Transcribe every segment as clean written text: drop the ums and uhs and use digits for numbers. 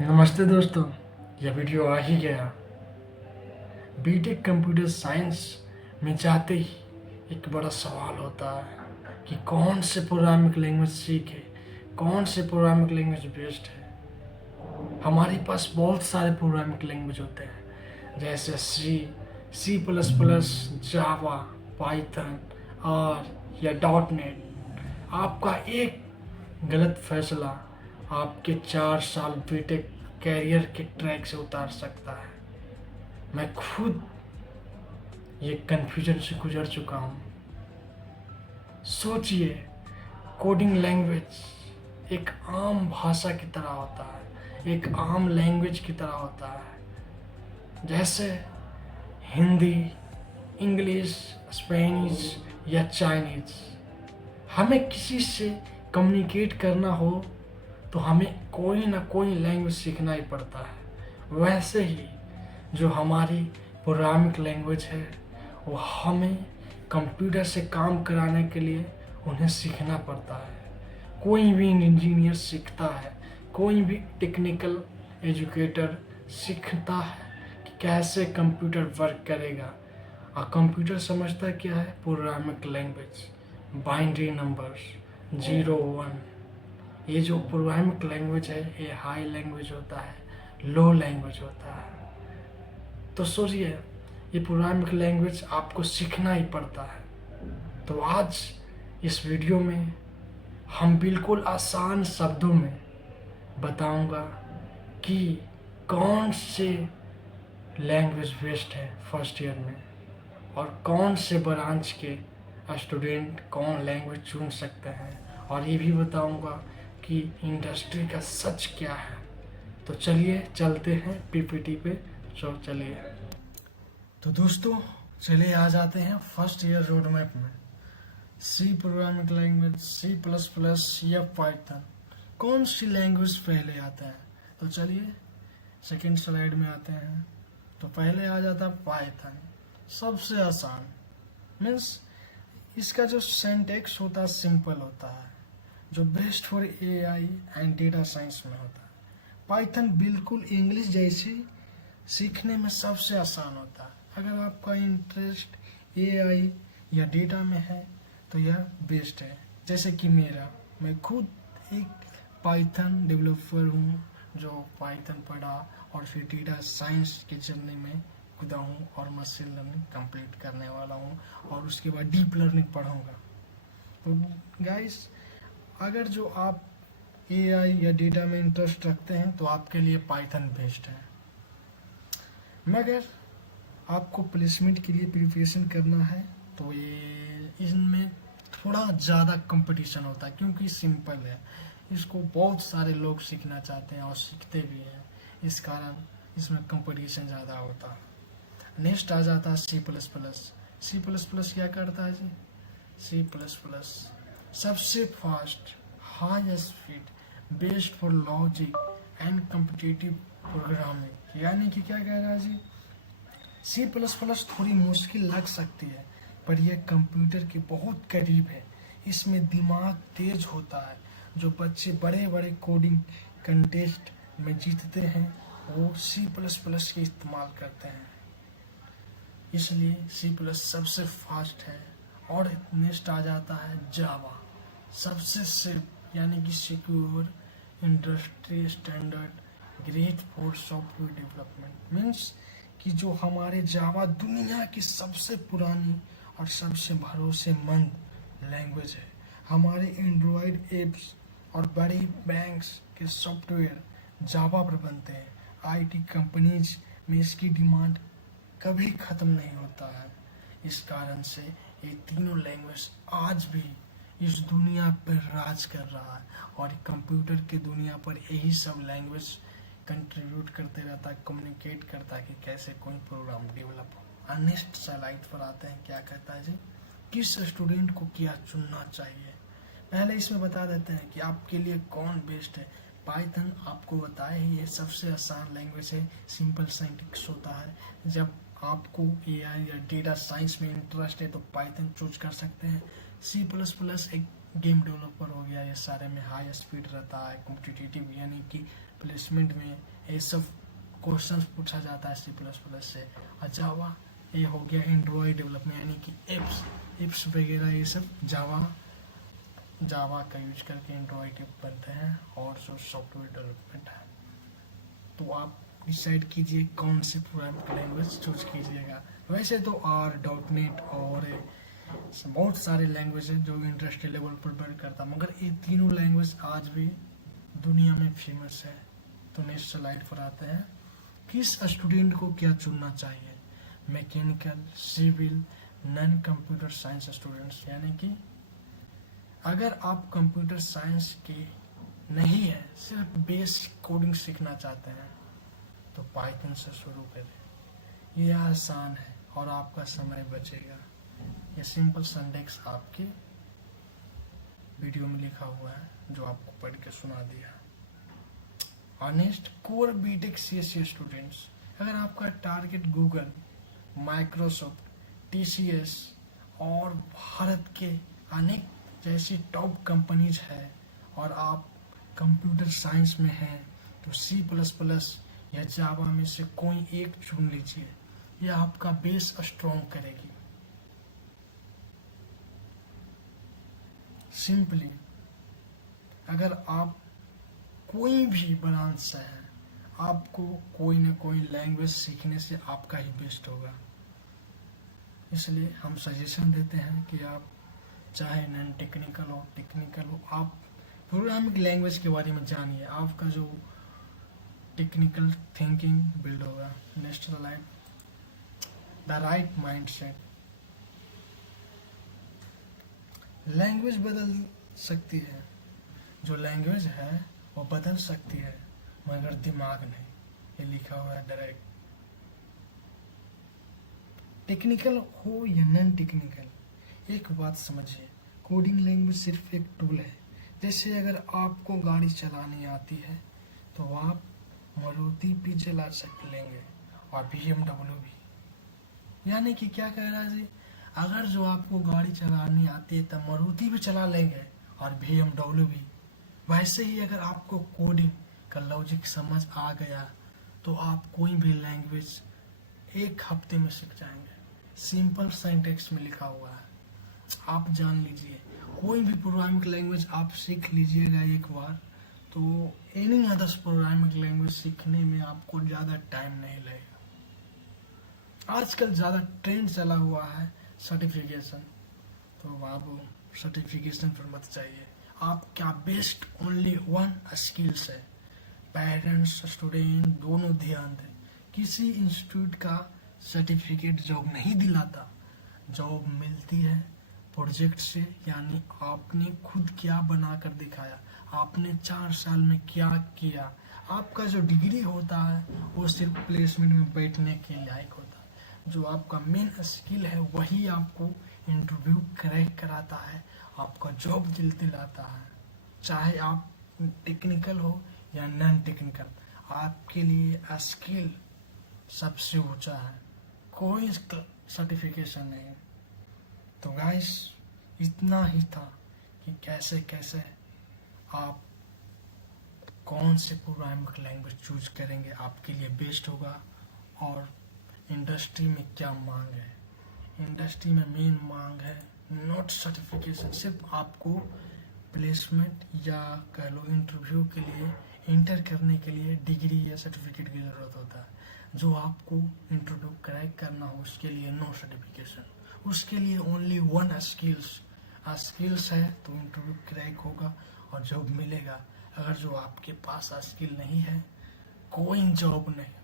नमस्ते दोस्तों, यह वीडियो आ ही गया। बीटेक कंप्यूटर साइंस में जाते ही एक बड़ा सवाल होता है कि कौन से प्रोग्रामिंग लैंग्वेज सीखे, कौन से प्रोग्रामिंग लैंग्वेज बेस्ट है। हमारे पास बहुत सारे प्रोग्रामिंग लैंग्वेज होते हैं, जैसे सी प्लस प्लस, जावा, पाइथन और या डॉट नेट। आपका एक गलत फैसला आपके 4 साल बीटेक कैरियर के ट्रैक से उतार सकता है। मैं खुद ये कन्फ्यूजन से गुजर चुका हूँ। सोचिए, कोडिंग लैंग्वेज एक आम भाषा की तरह होता है, एक आम लैंग्वेज की तरह होता है, जैसे हिंदी, इंग्लिश, स्पेनिश या चाइनीज। हमें किसी से कम्युनिकेट करना हो तो हमें कोई ना कोई लैंग्वेज सीखना ही पड़ता है। वैसे ही जो हमारी प्रोग्रामिंग लैंग्वेज है, वो हमें कंप्यूटर से काम कराने के लिए उन्हें सीखना पड़ता है। कोई भी इंजीनियर सीखता है, कोई भी टेक्निकल एजुकेटर सीखता है कि कैसे कंप्यूटर वर्क करेगा। और कंप्यूटर समझता क्या है? Programming language, binary numbers, 0 1। ये जो प्रोग्रामिंग लैंग्वेज है, ये हाई लैंग्वेज होता है, लो लैंग्वेज होता है। तो सोचिए, ये प्रोग्रामिंग लैंग्वेज आपको सीखना ही पड़ता है। तो आज इस वीडियो में हम बिल्कुल आसान शब्दों में बताऊंगा कि कौन से लैंग्वेज बेस्ट है फर्स्ट ईयर में, और कौन से ब्रांच के स्टूडेंट कौन लैंग्वेज चुन सकते हैं, और ये भी बताऊंगा कि इंडस्ट्री का सच क्या है। तो चलिए चलते हैं पीपीटी पे। चलिए, तो दोस्तों चलिए आ जाते हैं फर्स्ट ईयर रोड मैप में। C programming language, C plus plus या पाइथन, कौन सी लैंग्वेज पहले आता है? तो चलिए सेकेंड स्लाइड में आते हैं। तो पहले आ जाता है पाइथन, सबसे आसान। मीन्स इसका जो सिंटैक्स होता है सिंपल होता है, जो best for AI and data science में होता है। पाइथन बिल्कुल इंग्लिश जैसी सीखने में सबसे आसान होता है। अगर आपका इंटरेस्ट एआई या डेटा में है तो यह बेस्ट है। जैसे कि मैं खुद एक पाइथन डेवलपर हूँ, जो पाइथन पढ़ा और फिर डेटा साइंस के जर्नी में खुदा हूँ और मशीन लर्निंग कंप्लीट करने वाला हूँ, और उसके बाद डीप लर्निंग पढ़ूंगा। तो गाइस, अगर जो आप एआई या डेटा में इंटरेस्ट रखते हैं तो आपके लिए पाइथन बेस्ट है। मगर आपको प्लेसमेंट के लिए प्रिपरेशन करना है तो ये इनमें थोड़ा ज़्यादा कंपटीशन होता है, क्योंकि सिंपल है। इसको बहुत सारे लोग सीखना चाहते हैं और सीखते भी हैं, इस कारण इसमें कंपटीशन ज़्यादा होता है। नेक्स्ट आ जाता है C plus plus. C plus plus क्या करता है जी? सी प्लस प्लस सबसे fast, high speed, best for logic and competitive programming. यानी कि क्या कह रहा है जी? सी प्लस प्लस थोड़ी मुश्किल लग सकती है, पर यह कंप्यूटर के बहुत करीब है। इसमें दिमाग तेज होता है। जो बच्चे बड़े बड़े कोडिंग कंटेस्ट में जीतते हैं, वो सी प्लस प्लस के इस्तेमाल करते हैं। इसलिए सी प्लस सबसे फास्ट है। और नेक्स्ट आ जाता है जावा, सबसे सेफ यानी कि secure, industry standard, great for software development. Means कि जो हमारे जावा दुनिया की सबसे पुरानी और सबसे भरोसेमंद लैंग्वेज है। हमारे एंड्रॉयड एप्स और बड़े बैंक्स के सॉफ्टवेयर जावा पर बनते हैं। आईटी कंपनीज में इसकी डिमांड कभी ख़त्म नहीं होता है। इस कारण से ये तीनों लैंग्वेज आज भी इस दुनिया पर राज कर रहा है, और कंप्यूटर की दुनिया पर यही सब लैंग्वेज कंट्रीब्यूट करते रहता है, कम्युनिकेट करता है कि कैसे कोई प्रोग्राम डेवलप हो। नेक्स्ट स्लाइड पर आते हैं, क्या कहता है जी? किस स्टूडेंट को क्या चुनना चाहिए? पहले इसमें बता देते हैं कि आपके लिए कौन बेस्ट है। पाइथन आपको बताया ही, ये सबसे आसान लैंग्वेज है, सिंपल सिंटैक्स होता है। जब आपको एआई या डेटा साइंस में इंटरेस्ट है तो पाइथन चूज कर सकते हैं। सी प्लस प्लस एक गेम डेवलपर हो गया, ये सारे में हाई स्पीड रहता है, कॉम्पिटिटिव यानी कि प्लेसमेंट में ये सब क्वेश्चंस पूछा जाता है सी प्लस प्लस से। और जावा ये हो गया एंड्रॉयड डेवलपमेंट, यानी कि एप्स वगैरह ये सब जावा का यूज करके एंड्रॉयड ऐप बनते हैं और जो सॉफ्टवेयर डेवलपमेंट है। तो आप डिसाइड कीजिए कौन से प्रोग्रामिंग लैंग्वेज चूज कीजिएगा। वैसे तो आर .NET और बहुत सारे लैंग्वेज हैं जो इंडस्ट्री लेवल पर वर्क करता है, मगर ये तीनों लैंग्वेज आज भी दुनिया में फेमस है। तो नेक्स्ट स्लाइड पर आते हैं, किस स्टूडेंट को क्या चुनना चाहिए? Mechanical, civil, non computer science students, यानी कि अगर आप कंप्यूटर साइंस के नहीं है, सिर्फ बेसिक कोडिंग सीखना चाहते हैं तो पाइथन से शुरू करें। यह आसान है और आपका समय बचेगा। ये सिंपल सिंटैक्स आपके वीडियो में लिखा हुआ है जो आपको पढ़ के सुना दिया। और next, core B Tech CSE students, अगर आपका टारगेट गूगल, माइक्रोसॉफ्ट, TCS और भारत के अनेक जैसी टॉप कंपनीज है और आप कंप्यूटर साइंस में हैं तो C++ या जावा में से कोई एक चुन लीजिए, यह आपका बेस स्ट्रॉन्ग करेगी। सिंपली अगर आप कोई भी ब्रांच से है, आपको कोई ना कोई लैंग्वेज सीखने से आपका ही बेस्ट होगा। इसलिए हम सजेशन देते हैं कि आप चाहे नॉन टेक्निकल हो टेक्निकल हो, आप प्रोग्रामिंग लैंग्वेज के बारे में जानिए, आपका जो टेक्निकल थिंकिंग बिल्ड होगा। Next slide, the right mindset. Language बदल सकती है, जो लैंग्वेज है वो बदल सकती है, मगर दिमाग नहीं। ये लिखा हुआ है डायरेक्ट। टेक्निकल हो या नॉन टेक्निकल, एक बात समझिए, कोडिंग लैंग्वेज सिर्फ एक टूल है। जैसे अगर आपको गाड़ी चलानी आती है तो आप मारुति भी चला लेंगे और BMW भी। यानी कि क्या कह रहा है जी, अगर जो आपको गाड़ी चलानी आती है तो मारुति भी चला लेंगे और BMW भी। वैसे ही अगर आपको कोडिंग का लॉजिक समझ आ गया तो आप कोई भी लैंग्वेज एक हफ्ते में सीख जाएंगे। सिंपल सिंटैक्स में लिखा हुआ है, आप जान लीजिए। कोई भी प्रोग्रामिंग लैंग्वेज आप सीख लीजिएगा एक बार, तो एनी अदर्स प्रोग्रामिंग लैंग्वेज सीखने में आपको ज़्यादा टाइम नहीं लगेगा। आजकल ज़्यादा ट्रेंड चला हुआ है सर्टिफिकेशन, तो आप सर्टिफिकेशन पर मत चाहिए। आपका बेस्ट ओनली वन स्किल्स है। पेरेंट्स स्टूडेंट दोनों ध्यान दें, किसी इंस्टीट्यूट का सर्टिफिकेट जॉब नहीं दिलाता, जॉब मिलती है प्रोजेक्ट से, यानी आपने खुद क्या बना कर दिखाया, आपने 4 साल में क्या किया। आपका जो डिग्री होता है वो सिर्फ प्लेसमेंट में बैठने के लायक होता है। जो आपका मेन स्किल है वही आपको इंटरव्यू क्रैक कराता है, आपका जॉब दिलाता है। चाहे आप टेक्निकल हो या नॉन टेक्निकल, आपके लिए स्किल सबसे ऊंचा है, कोई सर्टिफिकेशन नहीं। तो गाइस इतना ही था कि कैसे कैसे आप कौन से प्रोग्रामिंग लैंग्वेज चूज करेंगे आपके लिए बेस्ट होगा, और इंडस्ट्री में क्या मांग है। इंडस्ट्री में मेन मांग है नॉट सर्टिफिकेशन, सिर्फ आपको प्लेसमेंट या कह लो इंटरव्यू के लिए, इंटर करने के लिए डिग्री या सर्टिफिकेट की ज़रूरत होता है। जो आपको इंटरव्यू क्रैक करना हो उसके लिए नो सर्टिफिकेशन, उसके लिए ओनली वन स्किल्स है तो इंटरव्यू क्रैक होगा और जॉब मिलेगा। अगर जो आपके पास स्किल नहीं है कोई जॉब नहीं।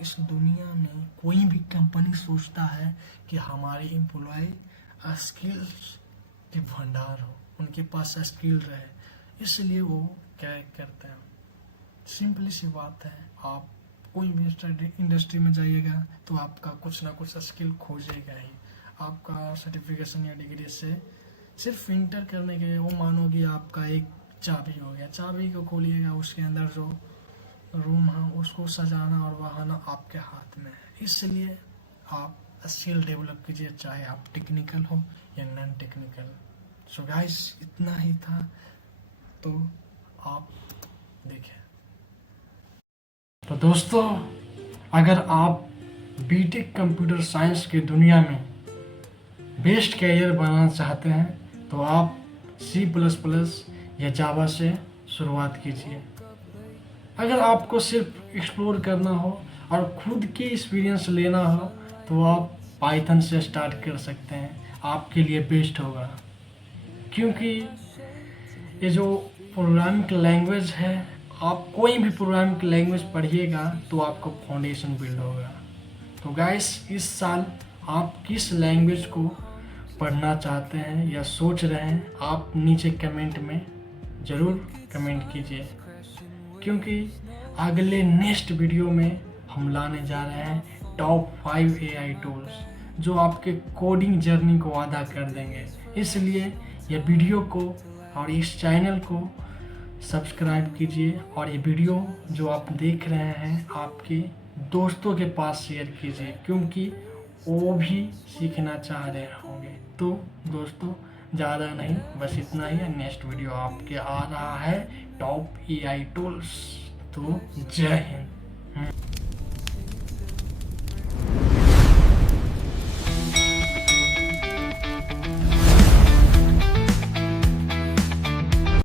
इस दुनिया में कोई भी कंपनी सोचता है कि हमारे एम्प्लॉय स्किल्स के भंडार हो, उनके पास स्किल रहे, इसलिए वो क्रैक करते हैं। सिंपली सी बात है, आप कोई भी इंडस्ट्री में जाइएगा तो आपका कुछ ना कुछ स्किल खोजेगा ही। आपका सर्टिफिकेशन या डिग्री से सिर्फ इंटर करने के वो मानोगे आपका एक चाबी हो गया, चाबी को खोलिएगा उसके अंदर जो रूम है उसको सजाना और बहाना आपके हाथ में है। इसलिए आप स्किल डेवलप कीजिए, चाहे आप टेक्निकल हो या नॉन टेक्निकल। सो गाइस इतना ही था, तो आप देखें। तो दोस्तों, अगर आप बीटेक कंप्यूटर साइंस की दुनिया में बेस्ट कैरियर बनाना चाहते हैं तो आप C++ या जावा से शुरुआत कीजिए। अगर आपको सिर्फ एक्सप्लोर करना हो और खुद की एक्सपीरियंस लेना हो तो आप पाइथन से स्टार्ट कर सकते हैं, आपके लिए बेस्ट होगा। क्योंकि ये जो प्रोग्रामिंग लैंग्वेज है, आप कोई भी प्रोग्रामिंग लैंग्वेज पढ़िएगा तो आपको फाउंडेशन बिल्ड होगा। तो गाइस, इस साल आप किस लैंग्वेज को पढ़ना चाहते हैं या सोच रहे हैं, आप नीचे कमेंट में ज़रूर कमेंट कीजिए। क्योंकि अगले नेक्स्ट वीडियो में हम लाने जा रहे हैं टॉप 5 AI टूल्स जो आपके कोडिंग जर्नी को आधा कर देंगे। इसलिए यह वीडियो को और इस चैनल को सब्सक्राइब कीजिए और ये वीडियो जो आप देख रहे हैं आपके दोस्तों के पास शेयर कीजिए, क्योंकि वो भी सीखना चाह रहे होंगे। तो दोस्तों, ज़्यादा नहीं, बस इतना ही है। नेक्स्ट वीडियो आपके आ रहा है टॉप AI टूल्स। तो जय हिंद।